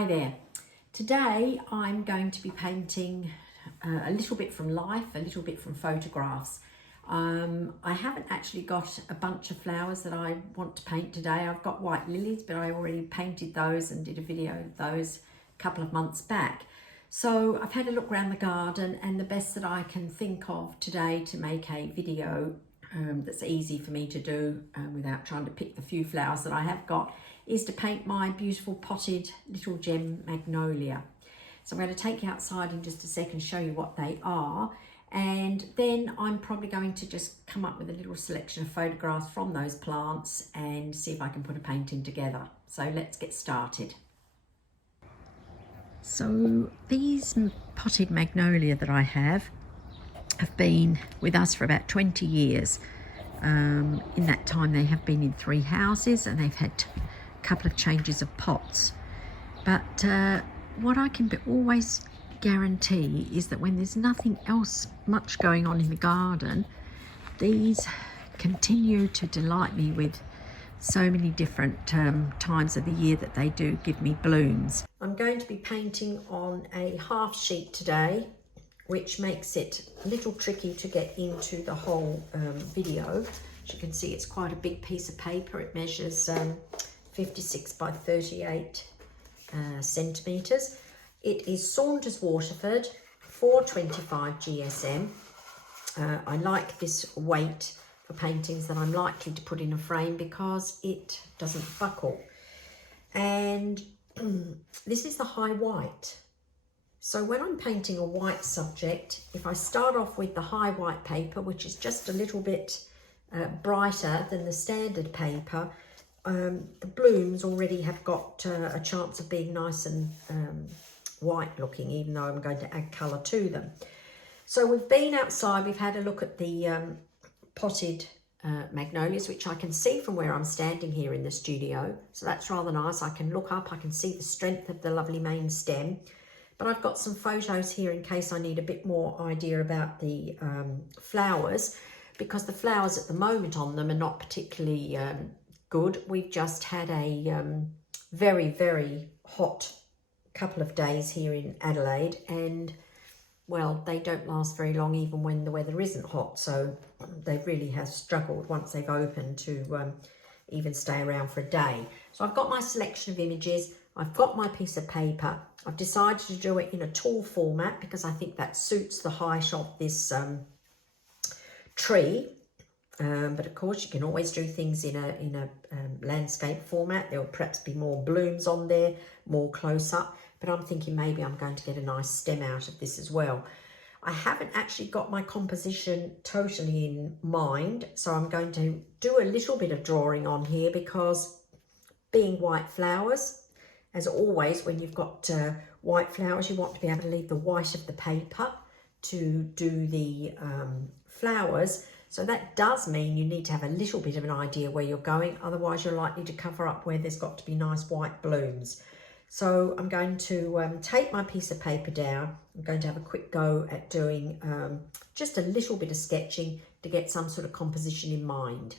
Hi there. Today I'm going to be painting a little bit from life, a little bit from photographs. I haven't actually got a bunch of flowers that I want to paint today. I've got white lilies, but I already painted those and did a video of those a couple of months back. So I've had a look around the garden, and the best that I can think of today to make a video that's easy for me to do without trying to pick the few flowers that I have got is to paint my beautiful potted Little Gem Magnolia. So I'm going to take you outside in just a second, show you what they are, and then I'm probably going to just come up with a little selection of photographs from those plants and see if I can put a painting together. So let's get started. So these potted magnolia that I have been with us for about 20 years. In that time they have been in 3 houses and they've had a couple of changes of pots. But what I can always guarantee is that when there's nothing else much going on in the garden, these continue to delight me with so many different times of the year that they do give me blooms. I'm going to be painting on a half sheet today, which makes it a little tricky to get into the whole video. As you can see, it's quite a big piece of paper. It measures 56 by 38 centimetres. It is Saunders Waterford 425 GSM. I like this weight for paintings that I'm likely to put in a frame because it doesn't buckle. And this is the high white. So when I'm painting a white subject, if I start off with the high white paper, which is just a little bit brighter than the standard paper, the blooms already have got a chance of being nice and white looking, even though I'm going to add colour to them. So we've been outside, we've had a look at the potted magnolias, which I can see from where I'm standing here in the studio. So that's rather nice. I can look up, I can see the strength of the lovely main stem. But I've got some photos here in case I need a bit more idea about the flowers, because the flowers at the moment on them are not particularly good. We've just had a very, very hot couple of days here in Adelaide, and well, they don't last very long even when the weather isn't hot. So they really have struggled once they've opened to even stay around for a day. So I've got my selection of images. I've got my piece of paper. I've decided to do it in a tall format because I think that suits the height of this tree. But of course, you can always do things in a landscape format. There will perhaps be more blooms on there, more close up. But I'm thinking maybe I'm going to get a nice stem out of this as well. I haven't actually got my composition totally in mind, so I'm going to do a little bit of drawing on here because being white flowers, as always, when you've got white flowers, you want to be able to leave the white of the paper to do the flowers. So that does mean you need to have a little bit of an idea where you're going. Otherwise, you're likely to cover up where there's got to be nice white blooms. So I'm going to take my piece of paper down. I'm going to have a quick go at doing just a little bit of sketching to get some sort of composition in mind.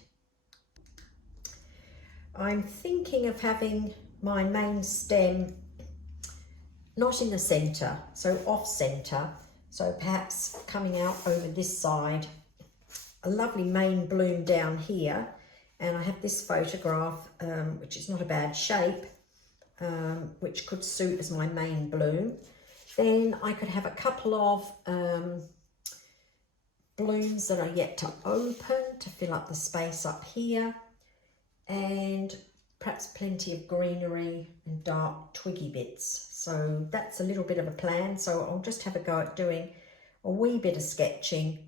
I'm thinking of having my main stem not in the centre, so off centre, so perhaps coming out over this side, a lovely main bloom down here, and I have this photograph which is not a bad shape, which could suit as my main bloom. Then I could have a couple of blooms that are yet to open to fill up the space up here, and perhaps plenty of greenery and dark twiggy bits. So that's a little bit of a plan. So I'll just have a go at doing a wee bit of sketching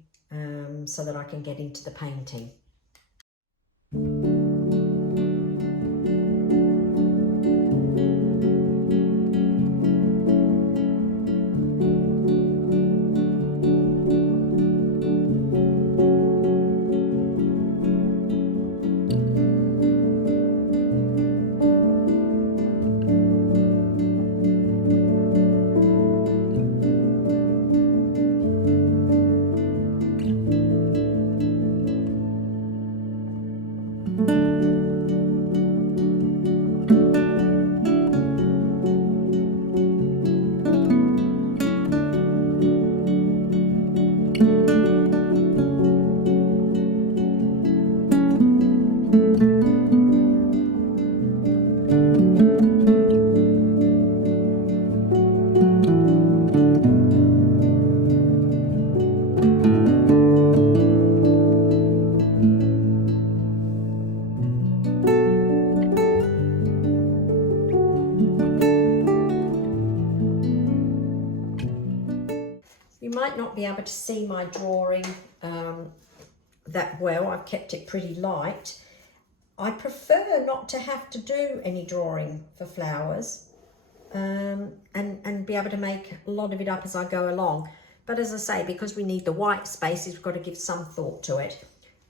so that I can get into the painting. You might not be able to see my drawing that well. I've kept it pretty light. I prefer not to have to do any drawing for flowers and be able to make a lot of it up as I go along. But as I say, because we need the white spaces, we've got to give some thought to it.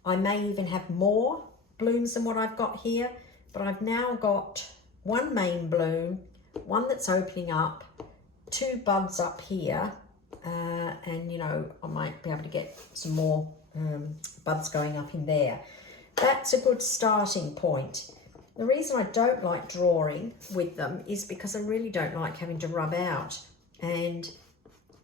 I may even have more blooms than what I've got here, but I've now got one main bloom, one that's opening up, two buds up here, and you know, I might be able to get some more buds going up in there. That's a good starting point. The reason I don't like drawing with them is because I really don't like having to rub out. And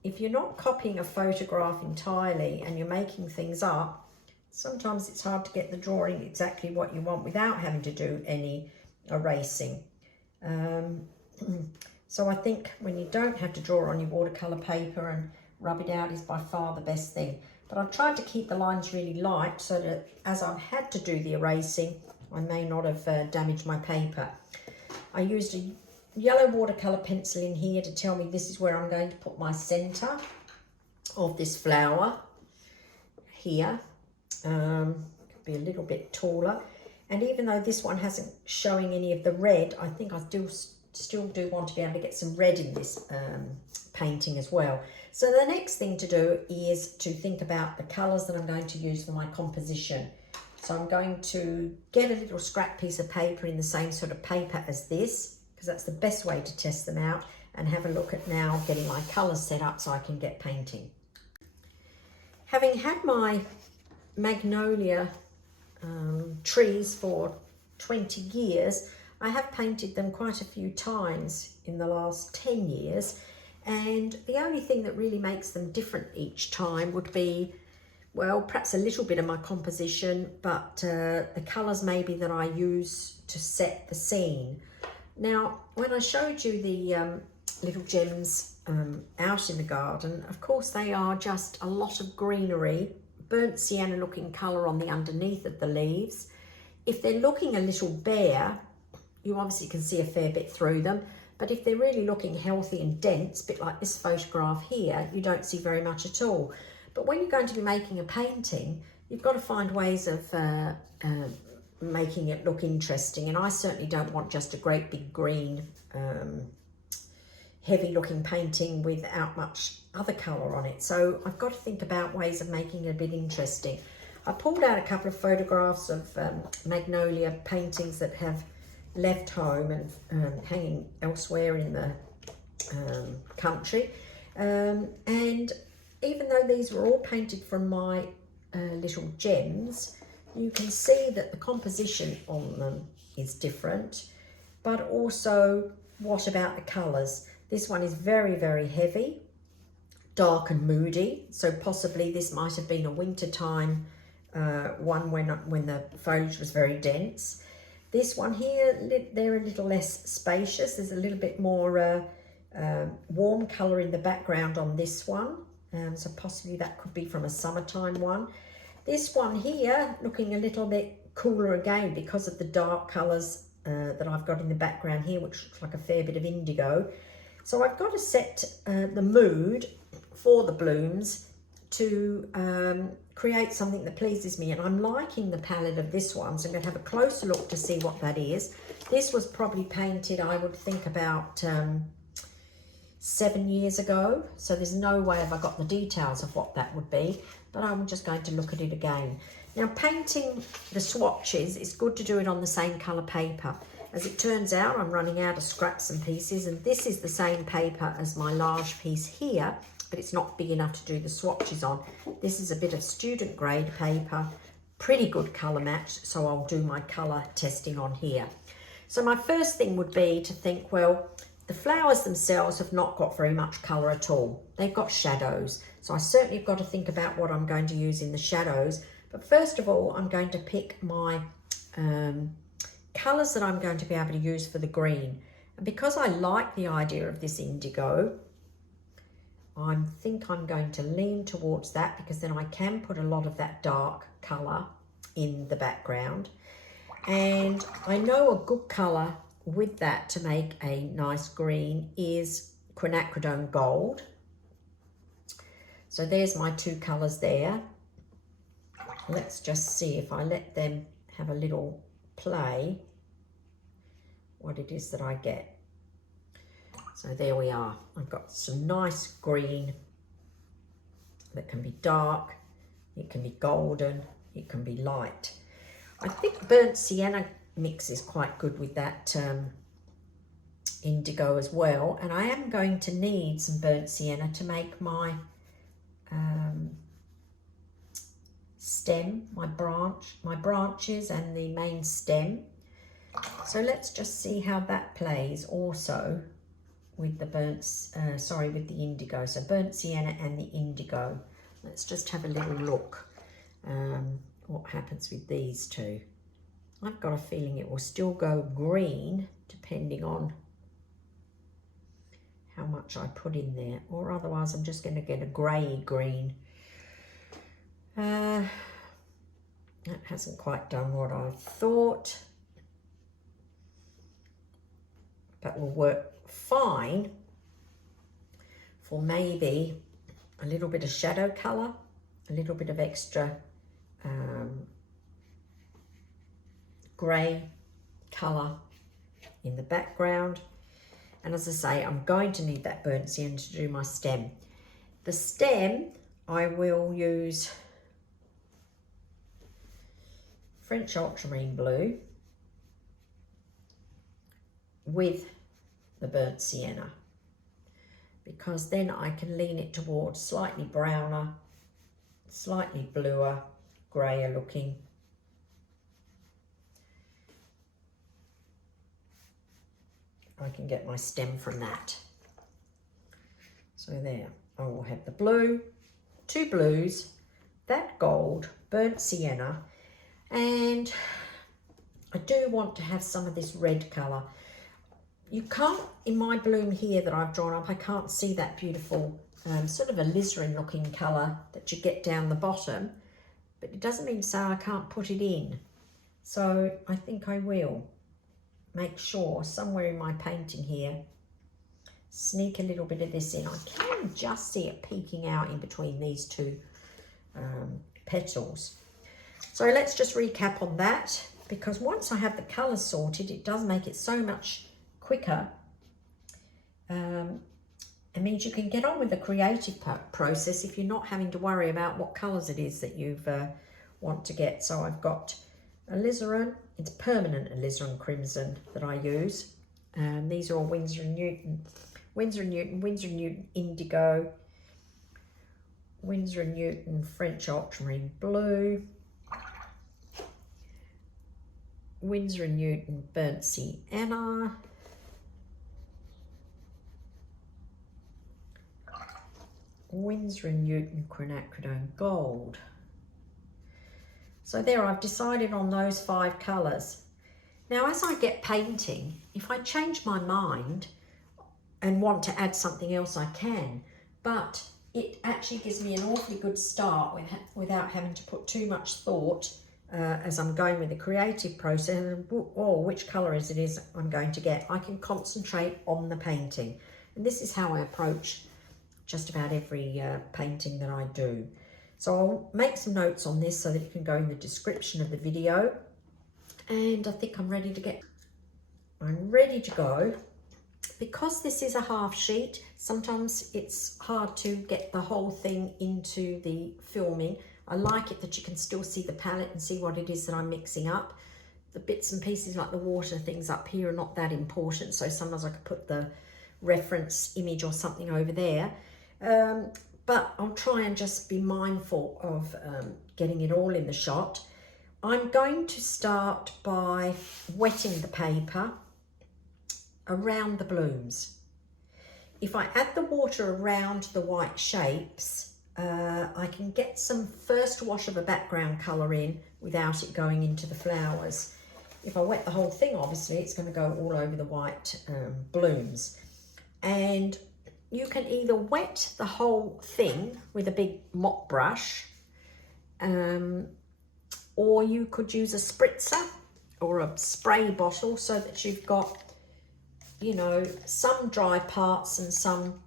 if you're not copying a photograph entirely and you're making things up, sometimes it's hard to get the drawing exactly what you want without having to do any erasing. So I think when you don't have to draw on your watercolour paper and rub it out is by far the best thing. But I've tried to keep the lines really light so that as I've had to do the erasing, I may not have damaged my paper. I used a yellow watercolour pencil in here to tell me this is where I'm going to put my centre of this flower here. Could be a little bit taller. And even though this one hasn't showing any of the red, I think I still do want to be able to get some red in this painting as well. So the next thing to do is to think about the colours that I'm going to use for my composition. So I'm going to get a little scrap piece of paper in the same sort of paper as this, because that's the best way to test them out, and have a look at now getting my colours set up so I can get painting. Having had my magnolia trees for 20 years, I have painted them quite a few times in the last 10 years, and the only thing that really makes them different each time would be, well, perhaps a little bit of my composition, but the colours maybe that I use to set the scene. Now, when I showed you the little gems out in the garden, of course they are just a lot of greenery, burnt sienna looking colour on the underneath of the leaves. If they're looking a little bare, you obviously can see a fair bit through them, but if they're really looking healthy and dense, a bit like this photograph here, you don't see very much at all. But when you're going to be making a painting, you've got to find ways of making it look interesting, and I certainly don't want just a great big green heavy looking painting without much other colour on it. So I've got to think about ways of making it a bit interesting. I pulled out a couple of photographs of magnolia paintings that have left home and hanging elsewhere in the country, and even though these were all painted from my little gems, you can see that the composition on them is different, but also what about the colours? This one is very, very heavy, dark and moody, so possibly this might have been a wintertime one when the foliage was very dense. This one here, they're a little less spacious. There's a little bit more warm colour in the background on this one. So possibly that could be from a summertime one. This one here, looking a little bit cooler again because of the dark colours that I've got in the background here, which looks like a fair bit of indigo. So I've got to set the mood for the blooms to create something that pleases me, and I'm liking the palette of this one, so I'm going to have a closer look to see what that is. This was probably painted, I would think, about 7 years ago, so there's no way have I got the details of what that would be, but I'm just going to look at it again. Now, painting the swatches, it's good to do it on the same colour paper. As it turns out, I'm running out of scraps and pieces, and this is the same paper as my large piece here, but it's not big enough to do the swatches on. This is a bit of student grade paper, pretty good colour match, so I'll do my colour testing on here. So my first thing would be to think, well, the flowers themselves have not got very much colour at all. They've got shadows, so I certainly have got to think about what I'm going to use in the shadows. But first of all, I'm going to pick my colours that I'm going to be able to use for the green. And because I like the idea of this indigo, I think I'm going to lean towards that, because then I can put a lot of that dark colour in the background. And I know a good colour with that to make a nice green is Quinacridone Gold. So there's my two colours there. Let's just see if I let them have a little play what it is that I get. So there we are. I've got some nice green that can be dark, it can be golden, it can be light. I think burnt sienna mix is quite good with that indigo as well, and I am going to need some burnt sienna to make my stem, my branches and the main stem. So let's just see how that plays also with the with the indigo. So burnt sienna and the indigo. Let's just have a little look what happens with these two. I've got a feeling it will still go green depending on how much I put in there, or otherwise I'm just going to get a grey green. That hasn't quite done what I thought, but will work fine for maybe a little bit of shadow colour, a little bit of extra grey colour in the background. And as I say, I'm going to need that burnt sienna to do my stem. The stem I will use French ultramarine blue with the burnt sienna, because then I can lean it towards slightly browner, slightly bluer, greyer looking. I can get my stem from that. So there, I will have the blue, two blues, that gold, burnt sienna, and I do want to have some of this red colour. You can't, in my bloom here that I've drawn up, I can't see that beautiful sort of alizarin looking colour that you get down the bottom, but it doesn't mean to say I can't put it in. So I think I will make sure somewhere in my painting here, sneak a little bit of this in. I can just see it peeking out in between these two petals. So let's just recap on that, because once I have the colours sorted, it does make it so much quicker. It means you can get on with the creative process if you're not having to worry about what colours it is that you want to get. So I've got alizarin, it's permanent alizarin crimson that I use. These are all Winsor & Newton, Winsor & Newton Indigo, Winsor & Newton French ultramarine blue, Winsor & Newton burnt sienna, Winsor & Newton Quinacridone Gold. So there, I've decided on those 5 colours. Now, as I get painting, if I change my mind and want to add something else, I can. But it actually gives me an awfully good start without having to put too much thought as I'm going with the creative process. And, oh, which colour is it I'm going to get? I can concentrate on the painting. And this is how I approach just about every painting that I do. So I'll make some notes on this so that you can go in the description of the video. And I think I'm ready to go. Because this is a half sheet, sometimes it's hard to get the whole thing into the filming. I like it that you can still see the palette and see what it is that I'm mixing up. The bits and pieces like the water things up here are not that important, so sometimes I could put the reference image or something over there. But I'll try and just be mindful of getting it all in the shot. I'm going to start by wetting the paper around the blooms. If I add the water around the white shapes, I can get some first wash of a background colour in without it going into the flowers. if I wet the whole thing, obviously it's going to go all over the white blooms. And you can either wet the whole thing with a big mop brush, or you could use a spritzer or a spray bottle so that you've got, you know, some dry parts and some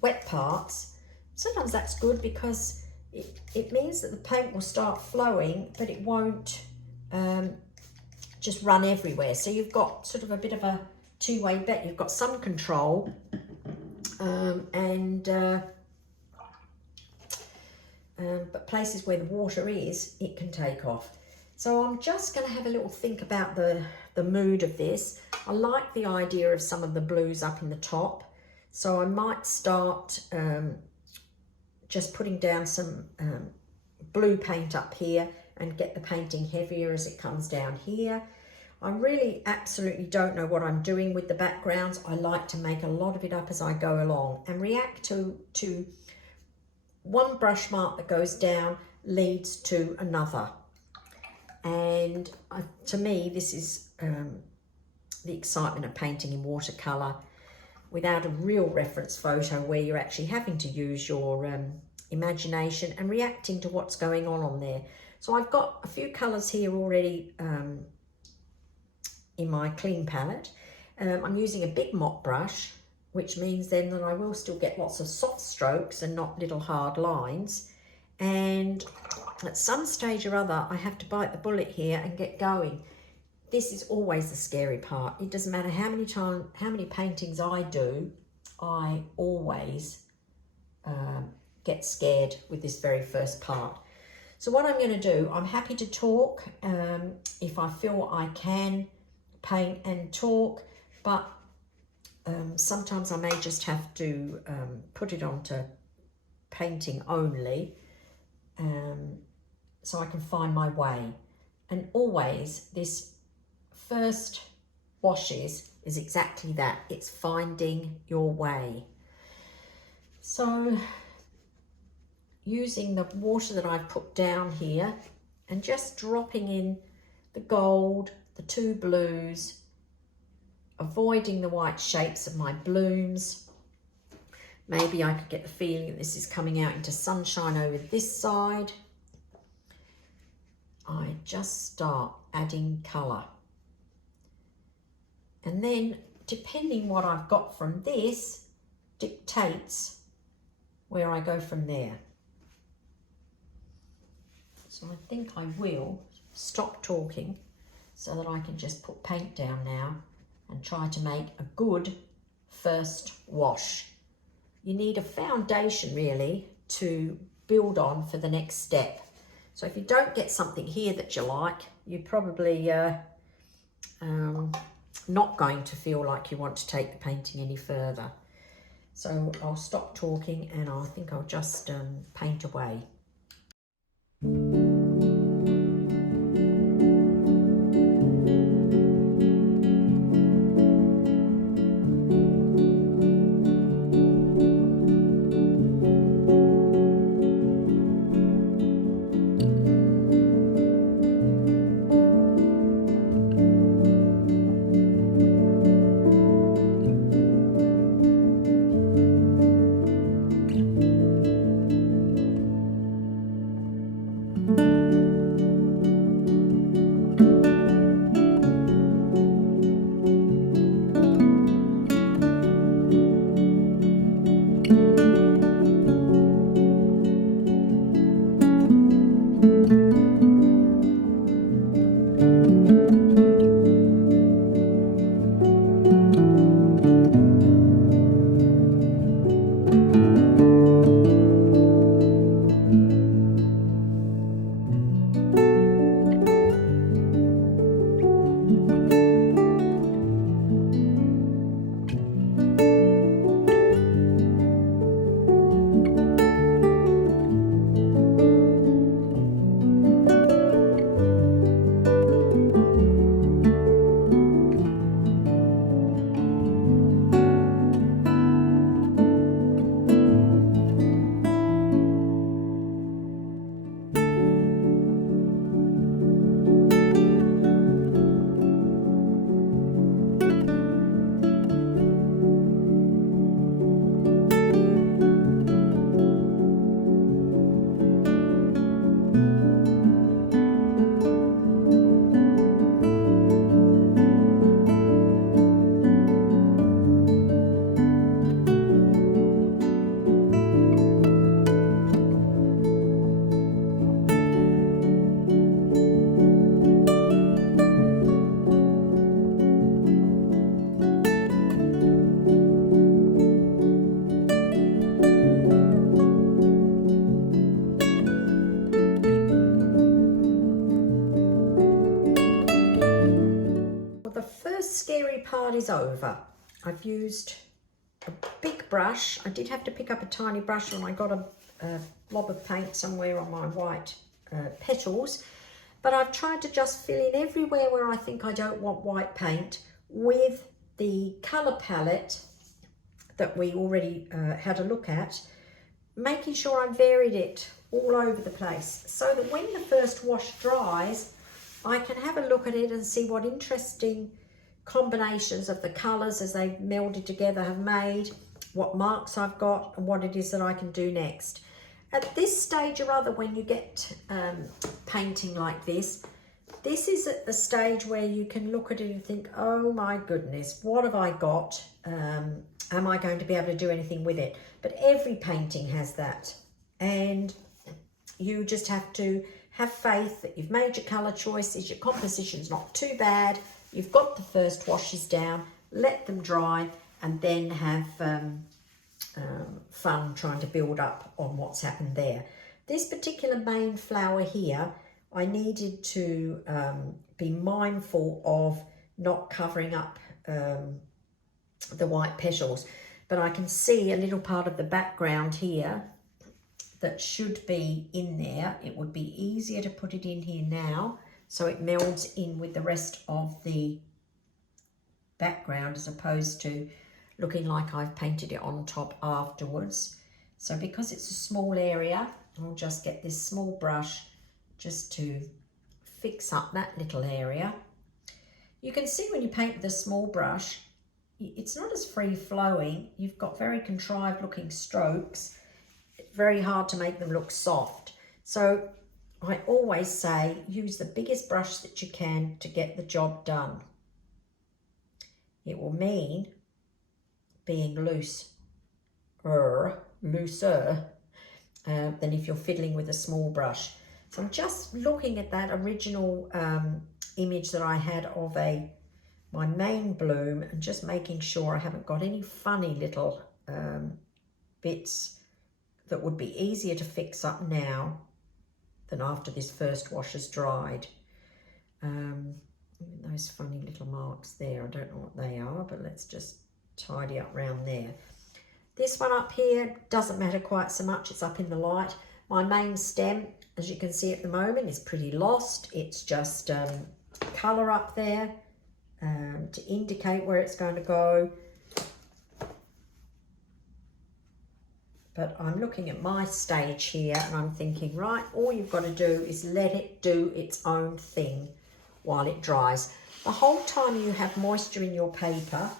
wet parts. Sometimes that's good because it means that the paint will start flowing, but it won't just run everywhere. So you've got sort of a bit of a two-way bet. You've got some control, but places where the water is, it can take off. So I'm just going to have a little think about the mood of this. I like the idea of some of the blues up in the top. So I might start just putting down some blue paint up here and get the painting heavier as it comes down here. I really absolutely don't know what I'm doing with the backgrounds. I like to make a lot of it up as I go along and react to one brush mark that goes down leads to another. And to me, this is the excitement of painting in watercolour without a real reference photo where you're actually having to use your imagination and reacting to what's going on there. So I've got a few colours here already in my clean palette. I'm using a big mop brush, which means then that I will still get lots of soft strokes and not little hard lines. And at some stage or other, I have to bite the bullet here and get going. This is always the scary part. It doesn't matter how many paintings I do, I always get scared with this very first part. So what I'm going to do, I'm happy to talk if I feel I can paint and talk, but sometimes I may just have to put it onto painting only, so I can find my way. And always this first washes is exactly that. It's finding your way. So using the water that I've put down here and just dropping in the gold, the two blues, avoiding the white shapes of my blooms. Maybe I could get the feeling that this is coming out into sunshine over this side. I just start adding colour. And then, depending what I've got from this, dictates where I go from there. So I think I will stop talking so that I can just put paint down now and try to make a good first wash. You need a foundation really to build on for the next step. So if you don't get something here that you like, you're probably not going to feel like you want to take the painting any further. So I'll stop talking and I think I'll just paint away. scary part is over. I've used a big brush. I did have to pick up a tiny brush when I got a blob of paint somewhere on my white petals, but I've tried to just fill in everywhere where I think I don't want white paint with the colour palette that we already had a look at, making sure I varied it all over the place so that when the first wash dries, I can have a look at it and see what interesting combinations of the colours as they've melded together have made, what marks I've got, and what it is that I can do next. At this stage or other, when you get painting like this is at the stage where you can look at it and think, oh my goodness, what have I got? Am I going to be able to do anything with it? But every painting has that. And you just have to have faith that you've made your colour choices, your composition's not too bad, you've got the first washes down, let them dry, and then have fun trying to build up on what's happened there. This particular main flower here, I needed to be mindful of not covering up the white petals, but I can see a little part of the background here that should be in there. It would be easier to put it in here now so it melds in with the rest of the background as opposed to looking like I've painted it on top afterwards. So because it's a small area, I'll just get this small brush just to fix up that little area. You can see when you paint with a small brush, it's not as free flowing. You've got very contrived looking strokes. It's very hard to make them look soft. So I always say use the biggest brush that you can to get the job done. It will mean being looser than if you're fiddling with a small brush. So I'm just looking at that original image that I had of my main bloom and just making sure I haven't got any funny little bits that would be easier to fix up now than after this first wash has dried. Those funny little marks there, I don't know what they are, but let's just tidy up around there. This one up here doesn't matter quite so much, it's up in the light. My main stem, as you can see at the moment, is pretty lost. It's just colour up there to indicate where it's going to go. But I'm looking at my stage here and I'm thinking, right, all you've got to do is let it do its own thing while it dries. The whole time you have moisture in your paper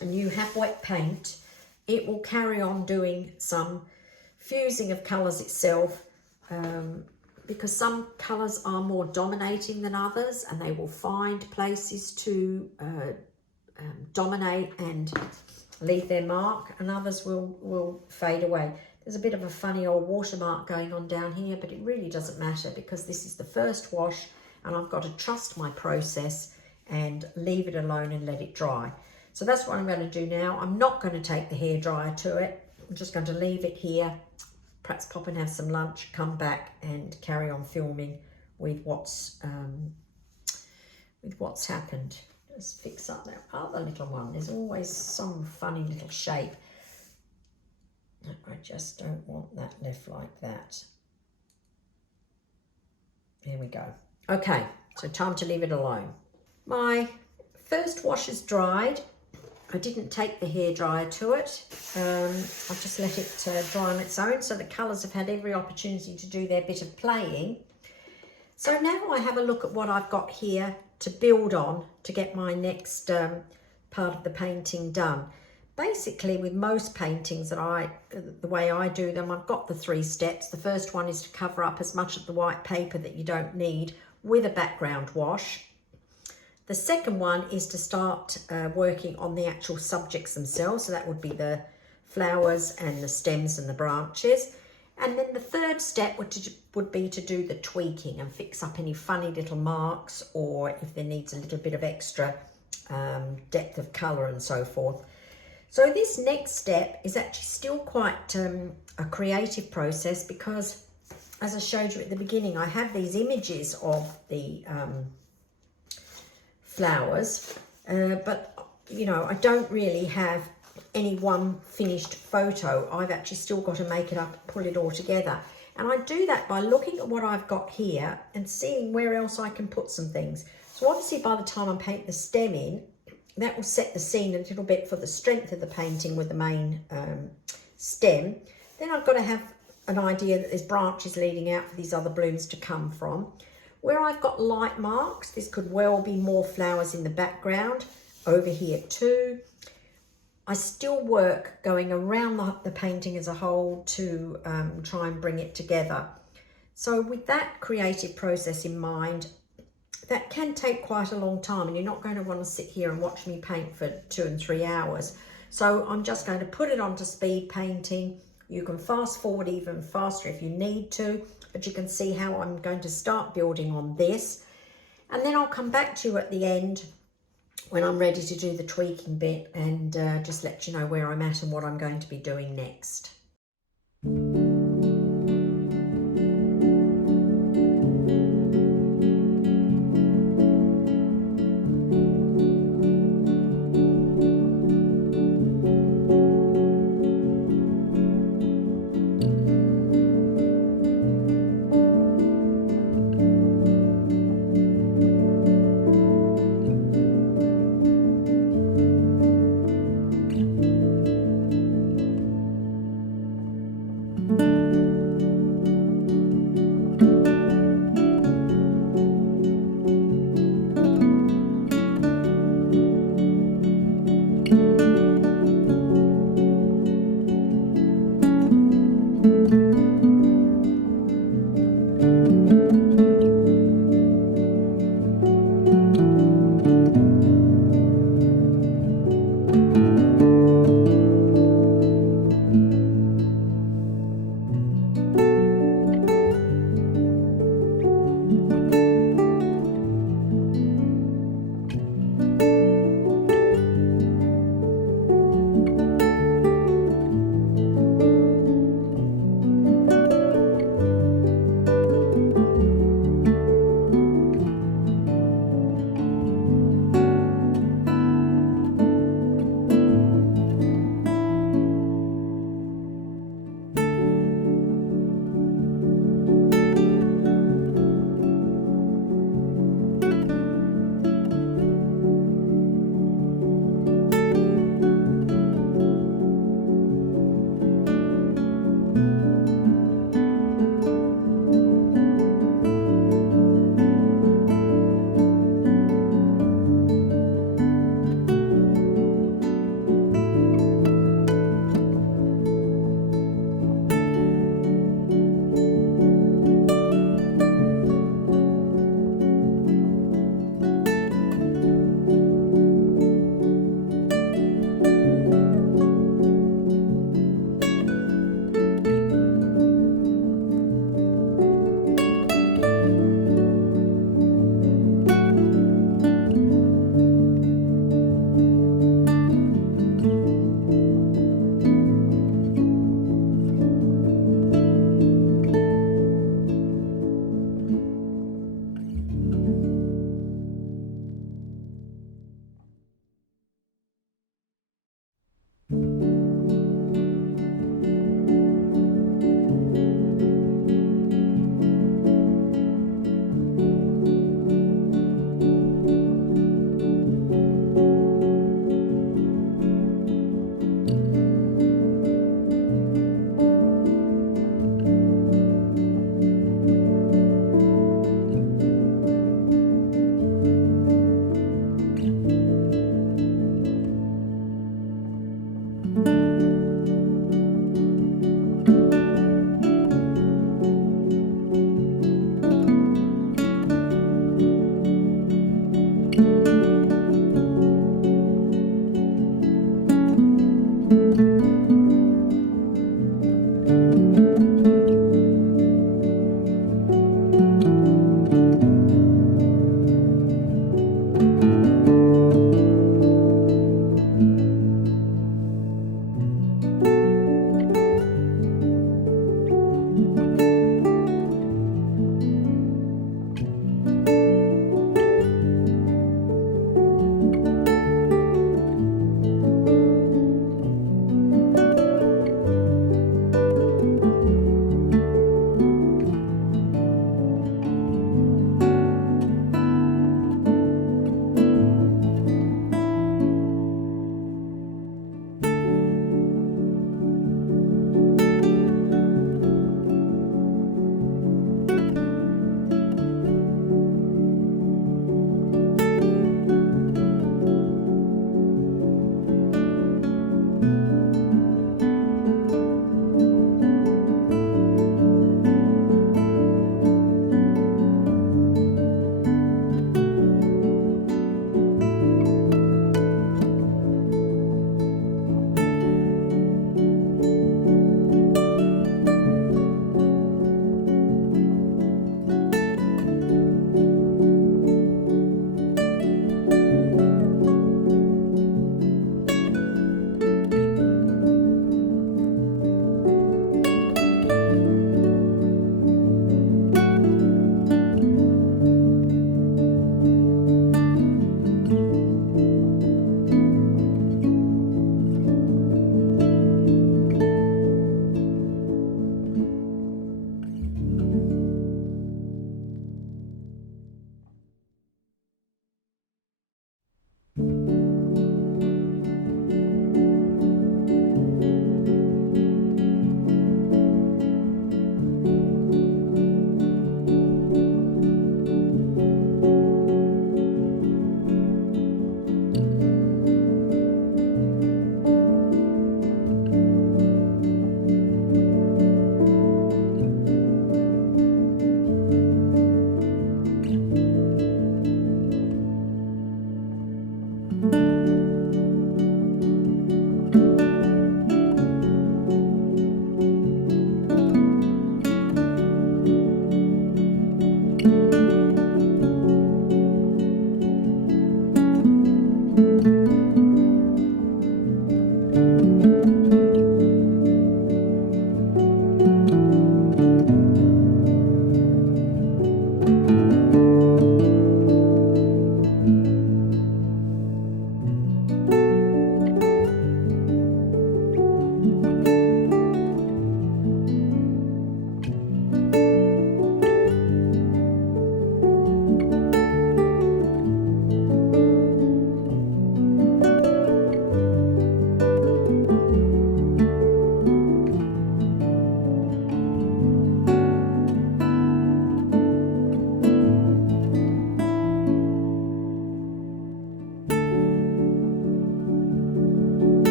and you have wet paint, it will carry on doing some fusing of colours itself, because some colours are more dominating than others and they will find places to dominate and leave their mark, and others will fade away. There's a bit of a funny old watermark going on down here, but it really doesn't matter because this is the first wash and I've got to trust my process and leave it alone and let it dry. So that's what I'm going to do now. I'm not going to take the hairdryer to it. I'm just going to leave it here, perhaps pop and have some lunch, come back and carry on filming with what's happened. Just fix up that other little one. There's always some funny little shape. I just don't want that left like that. There we go. Okay, so time to leave it alone. My first wash is dried. I didn't take the hairdryer to it. I've just let it dry on its own, so the colours have had every opportunity to do their bit of playing. So now I have a look at what I've got here to build on to get my next part of the painting done. Basically, with most paintings that the way I do them, I've got the 3 steps. The first one is to cover up as much of the white paper that you don't need with a background wash. The second one is to start working on the actual subjects themselves. So that would be the flowers and the stems and the branches. And then the third step would be to do the tweaking and fix up any funny little marks, or if there needs a little bit of extra depth of colour and so forth. So this next step is actually still quite a creative process because, as I showed you at the beginning, I have these images of the flowers but you know, I don't really have any one finished photo. I've actually still got to make it up and pull it all together. And I do that by looking at what I've got here and seeing where else I can put some things. So obviously by the time I paint the stem in, that will set the scene a little bit for the strength of the painting with the main stem. Then I've got to have an idea that there's branches leading out for these other blooms to come from. Where I've got light marks, this could well be more flowers in the background. Over here too. I still work going around the painting as a whole to try and bring it together. So with that creative process in mind, that can take quite a long time, and you're not going to want to sit here and watch me paint for 2 and 3 hours. So I'm just going to put it onto speed painting. You can fast forward even faster if you need to, but you can see how I'm going to start building on this. And then I'll come back to you at the end when I'm ready to do the tweaking bit and just let you know where I'm at and what I'm going to be doing next.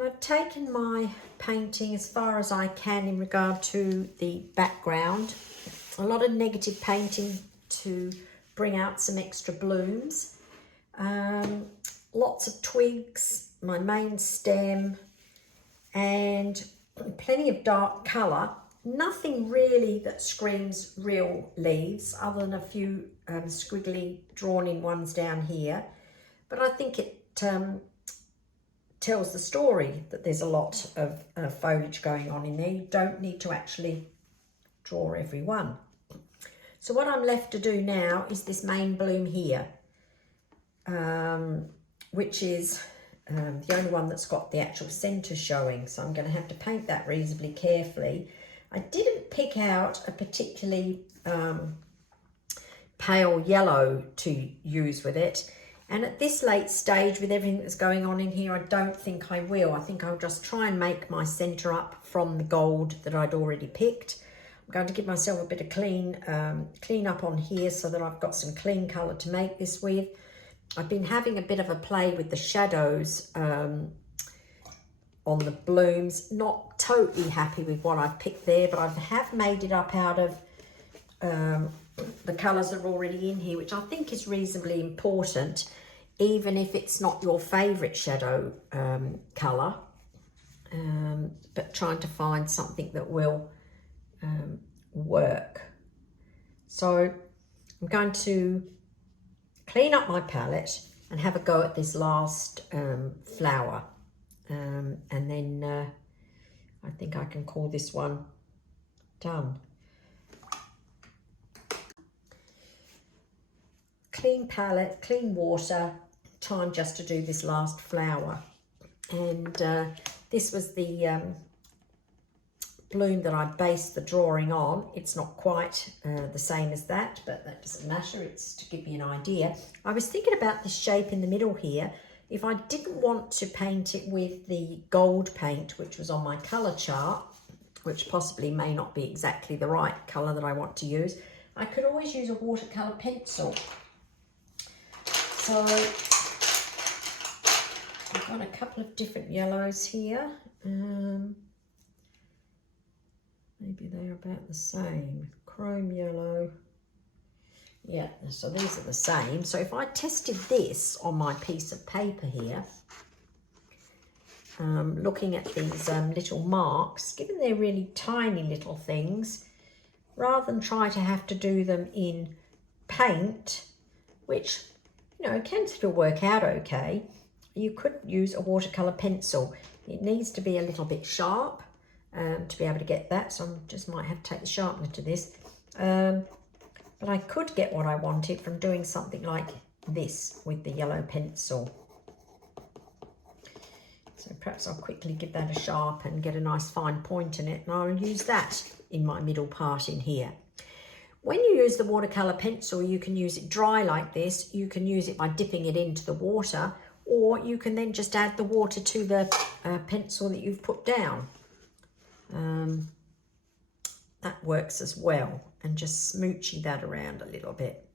I've taken my painting as far as I can in regard to the background. A lot of negative painting to bring out some extra blooms. Lots of twigs, my main stem, and plenty of dark colour. Nothing really that screams real leaves, other than a few squiggly drawn in ones down here. But I think it tells the story that there's a lot of foliage going on in there. You don't need to actually draw every one. So what I'm left to do now is this main bloom here, which is the only one that's got the actual centre showing. So I'm going to have to paint that reasonably carefully. I didn't pick out a particularly pale yellow to use with it. And at this late stage, with everything that's going on in here, I don't think I will. I think I'll just try and make my centre up from the gold that I'd already picked. I'm going to give myself a bit of clean up on here so that I've got some clean colour to make this with. I've been having a bit of a play with the shadows on the blooms. Not totally happy with what I've picked there, but I have made it up out of the colours that are already in here, which I think is reasonably important, even if it's not your favourite shadow colour, but trying to find something that will work. So I'm going to clean up my palette and have a go at this last flower, and then I think I can call this one done. Clean palette, clean water, time just to do this last flower. And this was the bloom that I based the drawing on. It's not quite the same as that, but that doesn't matter. It's to give you an idea. I was thinking about this shape in the middle here. If I didn't want to paint it with the gold paint, which was on my colour chart, which possibly may not be exactly the right colour that I want to use, I could always use a watercolour pencil. So I've got a couple of different yellows here. Maybe they're about the same. Chrome yellow. Yeah, so these are the same. So if I tested this on my piece of paper here, looking at these little marks, given they're really tiny little things, rather than try to have to do them in paint, which, you know, can still work out okay, you could use a watercolour pencil. It needs to be a little bit sharp to be able to get that, so I just might have to take the sharpener to this. But I could get what I wanted from doing something like this with the yellow pencil. So perhaps I'll quickly give that a sharp and get a nice fine point in it, and I'll use that in my middle part in here. When you use the watercolour pencil, you can use it dry like this. You can use it by dipping it into the water, or you can then just add the water to the pencil that you've put down. That works as well, and just smooching that around a little bit.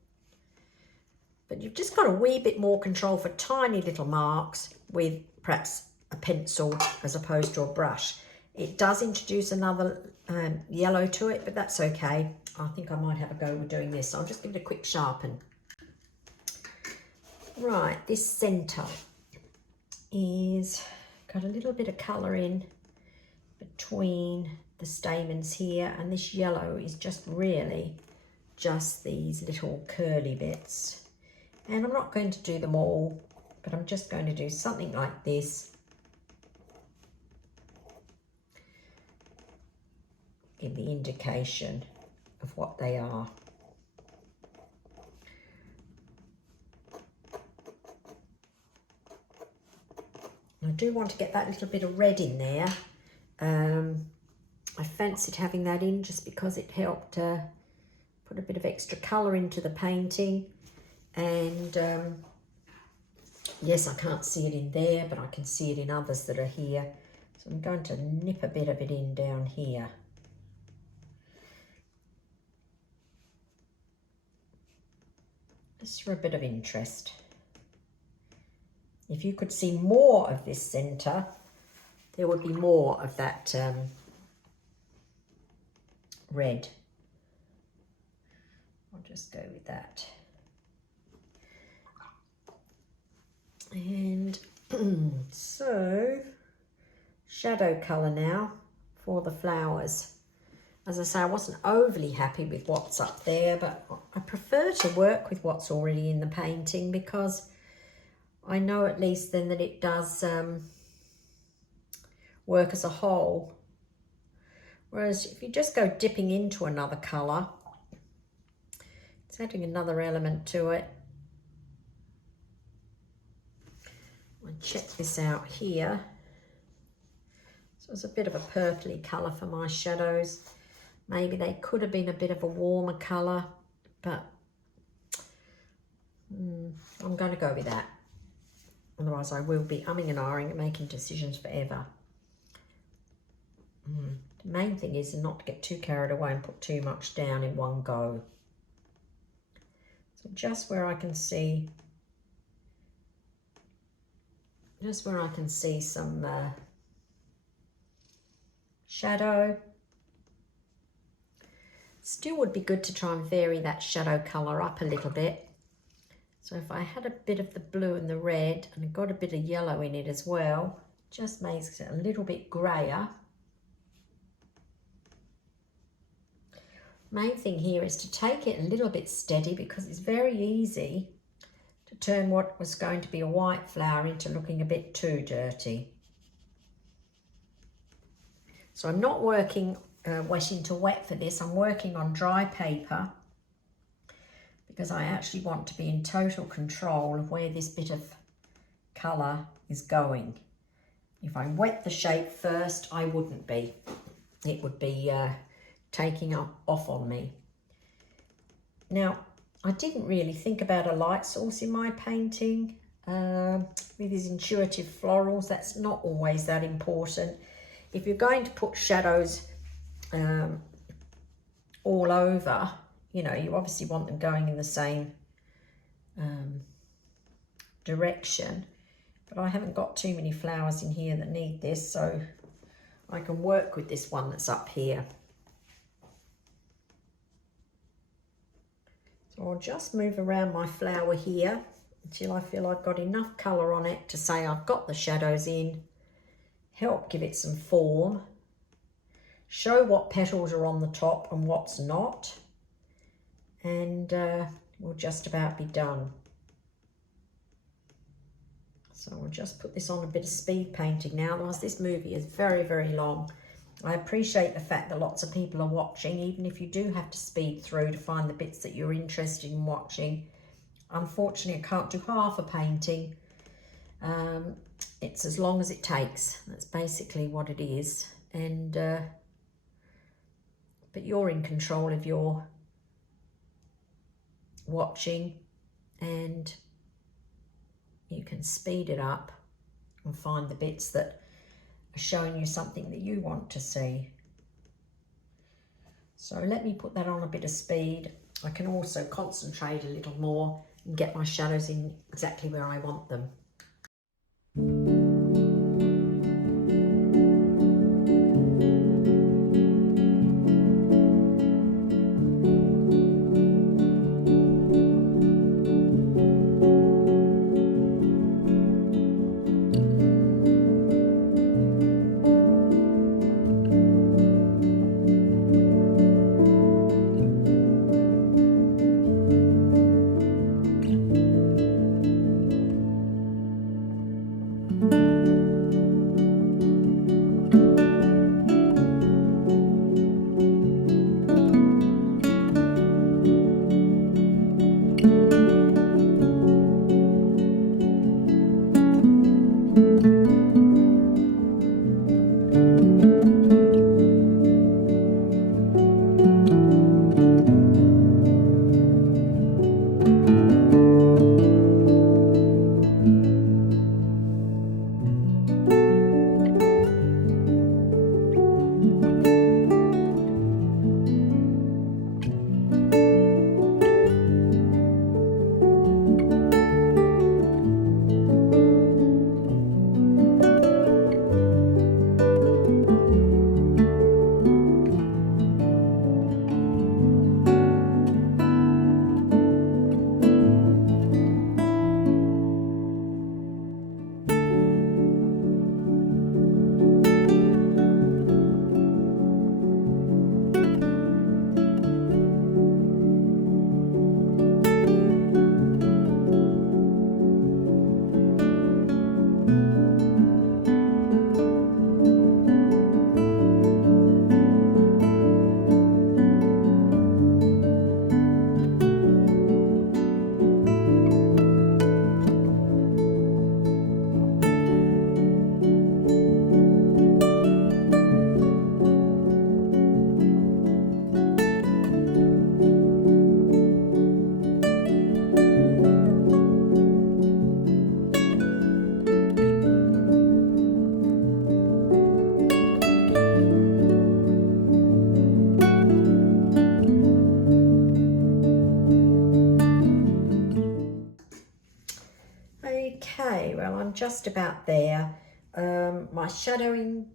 But you've just got a wee bit more control for tiny little marks with perhaps a pencil as opposed to a brush. It does introduce another yellow to it, but that's okay. I think I might have a go with doing this. So I'll just give it a quick sharpen. Right, this centre is got a little bit of colour in between the stamens here, and this yellow is just really just these little curly bits. And I'm not going to do them all, but I'm just going to do something like this. Give the indication of what they are. I do want to get that little bit of red in there. I fancied having that in just because it helped put a bit of extra colour into the painting. And yes, I can't see it in there, but I can see it in others that are here. So I'm going to nip a bit of it in down here. Just for a bit of interest. If you could see more of this centre, there would be more of that red. I'll just go with that. And so, shadow colour now for the flowers. As I say, I wasn't overly happy with what's up there, but I prefer to work with what's already in the painting because I know at least then that it does work as a whole. Whereas if you just go dipping into another colour, it's adding another element to it. I'll check this out here. So it's a bit of a purpley colour for my shadows. Maybe they could have been a bit of a warmer colour, but I'm going to go with that. Otherwise I will be umming and ahhing and making decisions forever. The main thing is not to get too carried away and put too much down in one go. So just where I can see, some shadow. Still would be good to try and vary that shadow colour up a little bit. So if I had a bit of the blue and the red and got a bit of yellow in it as well, just makes it a little bit greyer. Main thing here is to take it a little bit steady because it's very easy to turn what was going to be a white flower into looking a bit too dirty. So I'm not working wet into wet for this. I'm working on dry paper because I actually want to be in total control of where this bit of colour is going. If I wet the shape first, I wouldn't be. It would be taking off on me. Now, I didn't really think about a light source in my painting. With these intuitive florals, that's not always that important. If you're going to put shadows all over, you know, you obviously want them going in the same direction. But I haven't got too many flowers in here that need this, so I can work with this one that's up here. So I'll just move around my flower here until I feel I've got enough colour on it to say I've got the shadows in, help give it some form, show what petals are on the top and what's not, and we'll just about be done. So I'll just put this on a bit of speed painting now, otherwise this movie is very, very long. I appreciate the fact that lots of people are watching, even if you do have to speed through to find the bits that you're interested in watching. Unfortunately, I can't do half a painting. It's as long as it takes. That's basically what it is. And but you're in control of your watching, and you can speed it up and find the bits that are showing you something that you want to see. So let me put that on a bit of speed. I can also concentrate a little more and get my shadows in exactly where I want them. Okay, well, I'm just about there. My shadowing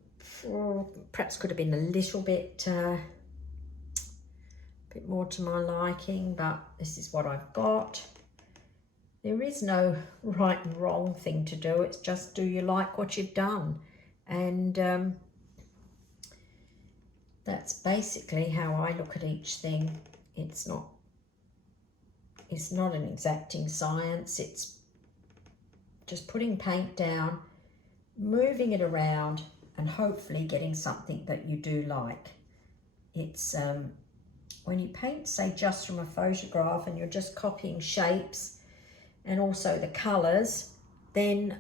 perhaps could have been a little bit more to my liking, but this is what I've got. There is no right and wrong thing to do. It's just, do you like what you've done? And that's basically how I look at each thing. It's not an exacting science. It's just putting paint down, moving it around, and hopefully getting something that you do like. It's when you paint, say, just from a photograph and you're just copying shapes and also the colours, then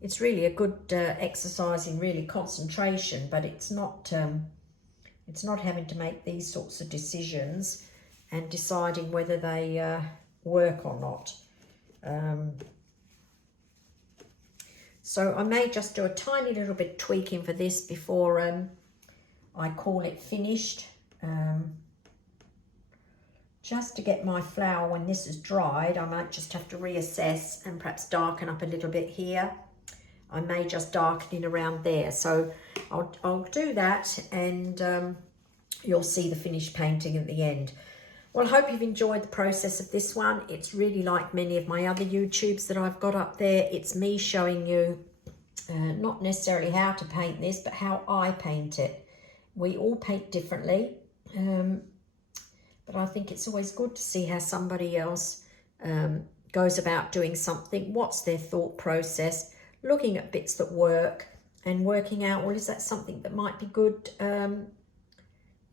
it's really a good exercise in really concentration, but it's not having to make these sorts of decisions and deciding whether they work or not. So I may just do a tiny little bit tweaking for this before I call it finished. Just to get my flower, when this is dried, I might just have to reassess and perhaps darken up a little bit here. I may just darken it around there. So I'll do that, and you'll see the finished painting at the end. Well, I hope you've enjoyed the process of this one. It's really like many of my other YouTubes that I've got up there. It's me showing you not necessarily how to paint this, but how I paint it. We all paint differently, but I think it's always good to see how somebody else goes about doing something. What's their thought process? Looking at bits that work and working out, well, is that something that might be good, you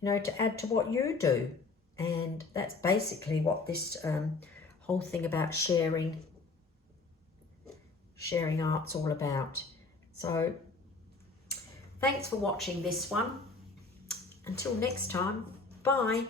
know, to add to what you do? And that's basically what this whole thing about sharing art's all about. So thanks for watching this one. Until next time, bye.